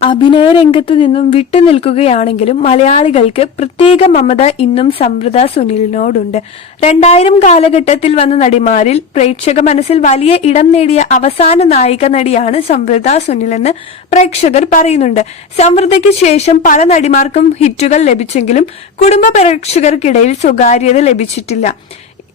അഭിനയ രംഗത്തു നിന്നും വിട്ടുനിൽക്കുകയാണെങ്കിലും മലയാളികൾക്ക് പ്രത്യേക മമത ഇന്നും സംവൃത സുനിലിനോടുണ്ട്. 2000 കാലഘട്ടത്തിൽ വന്ന നടിമാരിൽ പ്രേക്ഷക മനസ്സിൽ വലിയ ഇടം നേടിയ അവസാന നായിക നടിയാണ് സംവൃത സുനിലെന്ന് പ്രേക്ഷകർ പറയുന്നുണ്ട്. സംവൃതയ്ക്ക് ശേഷം പല നടിമാർക്കും ഹിറ്റുകൾ ലഭിച്ചെങ്കിലും കുടുംബ പ്രേക്ഷകർക്കിടയിൽ സ്വകാര്യത ലഭിച്ചിട്ടില്ല.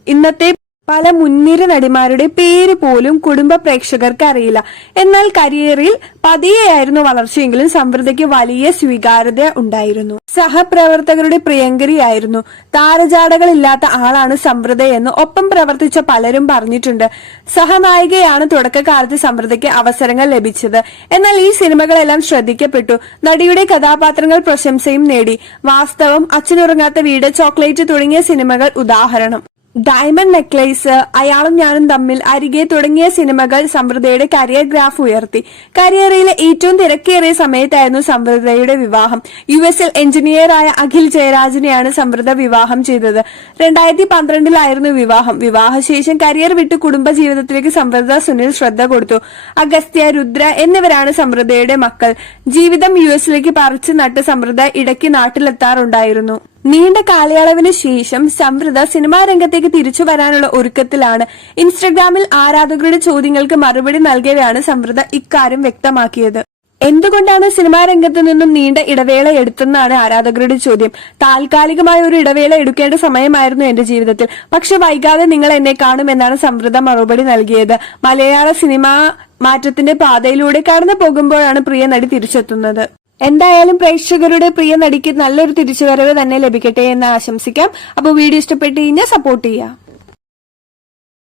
ഇന്നത്തെ പല മുൻനിര നടിമാരുടെ പേര് പോലും കുടുംബ പ്രേക്ഷകർക്ക് അറിയില്ല. എന്നാൽ കരിയറിൽ പതിയെയായിരുന്നു വളർച്ചയെങ്കിലും സംവൃതയ്ക്ക് വലിയ സ്വീകാര്യത ഉണ്ടായിരുന്നു. സഹപ്രവർത്തകരുടെ പ്രിയങ്കരിയായിരുന്നു. താരജാടകളില്ലാത്ത ആളാണ് സംവൃതയെന്ന് ഒപ്പം പ്രവർത്തിച്ച പലരും പറഞ്ഞിട്ടുണ്ട്. സഹനായികയാണ് തുടക്കകാലത്ത് സംവൃതയ്ക്ക് അവസരങ്ങൾ ലഭിച്ചത്. എന്നാൽ ഈ സിനിമകളെല്ലാം ശ്രദ്ധിക്കപ്പെട്ടു. നടിയുടെ കഥാപാത്രങ്ങൾ പ്രശംസയും നേടി. വാസ്തവം, അച്ഛനുറങ്ങാത്ത വീട്, ചോക്ലേറ്റ് തുടങ്ങിയ സിനിമകൾ ഉദാഹരണം. ഡയമണ്ട് നെക്ലേസ്, അയാളും ഞാനും തമ്മിൽ, അരികെ തുടങ്ങിയ സിനിമകൾ സംവൃതയുടെ കരിയർ ഗ്രാഫ് ഉയർത്തി. കരിയറിലെ ഏറ്റവും തിരക്കേറിയ സമയത്തായിരുന്നു സംവൃതയുടെ വിവാഹം. യുഎസിൽ എഞ്ചിനീയറായ അഖിൽ ജയരാജിനെയാണ് സംവൃത വിവാഹം ചെയ്തത്. 2012 വിവാഹം. വിവാഹശേഷം കരിയർ വിട്ട് കുടുംബജീവിതത്തിലേക്ക് സംവൃത സുനിൽ ശ്രദ്ധ കൊടുത്തു. അഗസ്ത്യ, രുദ്ര എന്നിവരാണ് സംവൃതയുടെ മക്കൾ. ജീവിതം യുഎസിലേക്ക് പറിച്ചു നട്ട് സംവൃത ഇടയ്ക്ക് നാട്ടിലെത്താറുണ്ടായിരുന്നു. നീണ്ട കാലയളവിന് ശേഷം സംവൃത സിനിമാ രംഗത്തേക്ക് തിരിച്ചു വരാനുള്ള ഒരുക്കത്തിലാണ്. ഇൻസ്റ്റഗ്രാമിൽ ആരാധകരുടെ ചോദ്യങ്ങൾക്ക് മറുപടി നൽകവെയാണ് സംവൃത ഇക്കാര്യം വ്യക്തമാക്കിയത്. എന്തുകൊണ്ടാണ് സിനിമാ രംഗത്ത് നിന്നും നീണ്ട ഇടവേള എടുത്തെന്നാണ് ആരാധകരുടെ ചോദ്യം. താൽക്കാലികമായ ഒരു ഇടവേള എടുക്കേണ്ട സമയമായിരുന്നു എന്റെ ജീവിതത്തിൽ. പക്ഷെ വൈകാതെ നിങ്ങൾ എന്നെ കാണുമെന്നാണ് സംവൃത മറുപടി നൽകിയത്. മലയാള സിനിമാ മാറ്റത്തിന്റെ പാതയിലൂടെ കടന്നു പോകുമ്പോഴാണ് പ്രിയ നടി തിരിച്ചെത്തുന്നത്. എന്തായാലും പ്രേക്ഷകരുടെ പ്രിയ നടിക്ക് നല്ലൊരു തിരിച്ചുവരവ് തന്നെ ലഭിക്കട്ടെ എന്ന് ആശംസിക്കാം. അപ്പോൾ വീഡിയോ ഇഷ്ടപ്പെട്ട് കഴിഞ്ഞാൽ സപ്പോർട്ട് ചെയ്യാം.